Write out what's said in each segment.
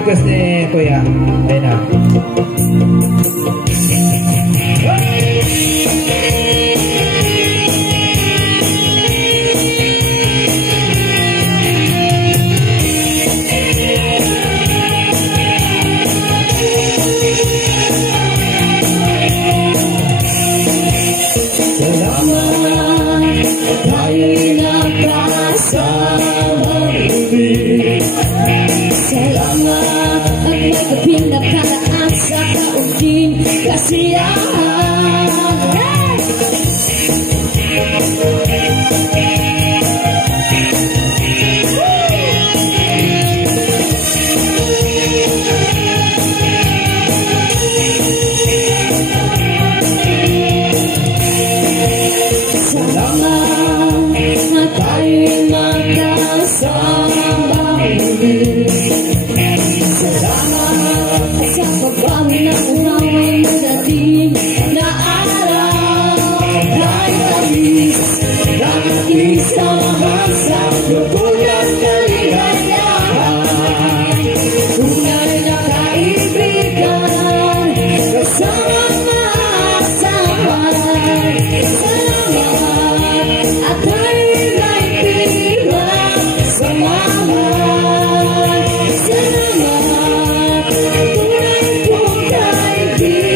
request ni Kuya. Ayun na. Salamat at may kapinakalaan sa kaunting kasiyahan. Salamat na tayo'y magkasama muli. Salamat sa pagbawi ng unaway madating na araw. Ay tamis ng aking samahan sa lubuyan kaligayahan. Tunay na kaibigan kasama maasahan. Salamat at tayo'y may pinang samahan. Salamat, tunay kong kaibigan.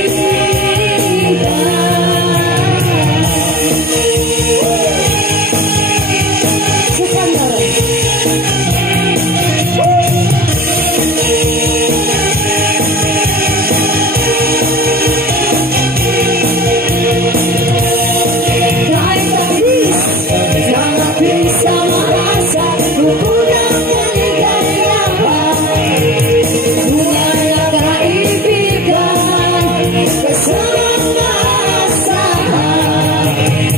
Sa kamera. Kahit tamis ng aking samahan sa lubuyan kaligayahan. Tunay na kaibigan kasama maasahan.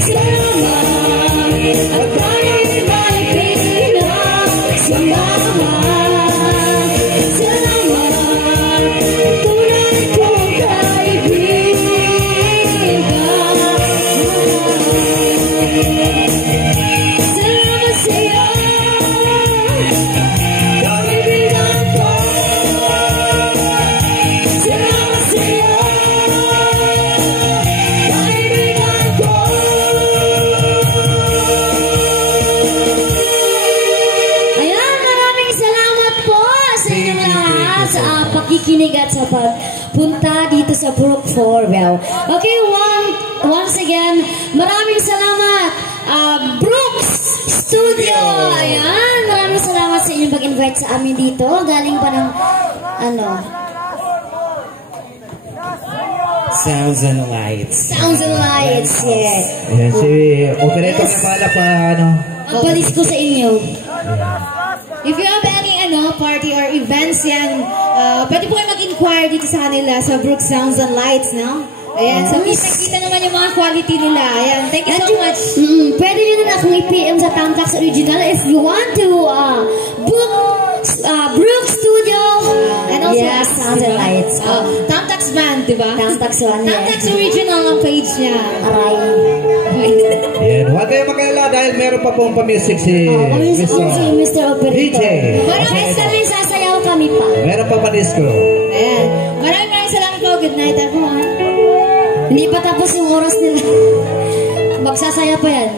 Salamat at tayo'y may pinagsamahan. Salamat, tunay kong kaibigan. Salamat sa'yo, kaibigan ko. Salamat sa'yo, kaibigan ko. Ayan, maraming salamat po sa inyong lahat sa pakikinig at sa pagpunta dito sa Brook 4. Well, okay, once again, maraming salamat, Brooks Studio. Ayan, maraming salamat sa inyong pag-invite sa amin dito. Galing pa ng, Sounds and Lights. Sounds and Lights, yes. Ayan, si operator na pala pa, Ang palis ko sa inyo. If you have any party or events yan, pwede po kayo mag-inquire dito sa kanila sa Brook Sounds and Lights, no? Ayan, so kita naman yung mga quality nila. Ayan, thank you so much. Pwede nyo na akong i-PM sa Tamtax Original if you want to book Brook Studio and also Sounds and Lights. Tamtax Band, diba? Tamtax One, Tamtax Original ang page niya. Aray. Ayan, huwag kayo makalala dahil meron pa pong pa-music si Mr. Operator. DJ. Maraming salamat, sasayaw kami pa. Meron pa pa-disco. Ayan. Maraming salamat po. Good night, everyone. Hindi pa tapos yung oras nila. Magsasaya pa yan.